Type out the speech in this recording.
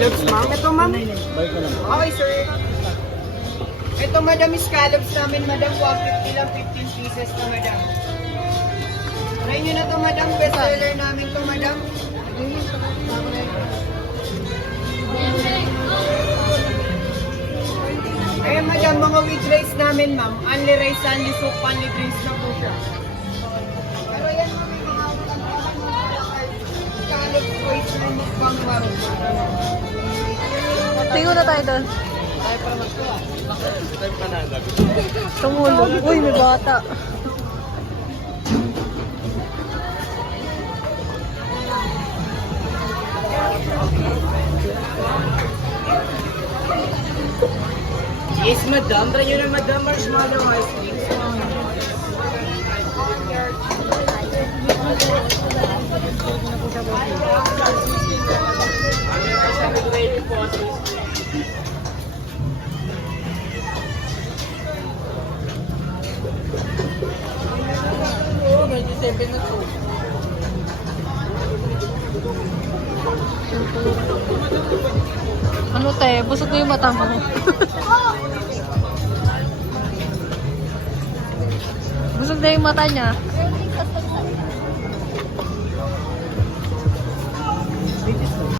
scallops, ma'am. Ito, ma'am. Okay, sir. Ito, madam, scallops namin, madam. 150 lang, 15 pieces na, madam. Try nyo na to, madam. Best seller namin to, madam. Ayan, madam, mga with rice namin, ma'am. Only rice, only soup, only drinks na po siya. Pero yan, ma'am, yung mga scallops rice na mukbang, ma'am. Tingnan na tayo doon. Tumulog. Uy, may bata. Yes, madam. Try nyo na, madam. Marshmallow ice cream. Ano te? Busog na yung mata mo. Busog na yung mata niya.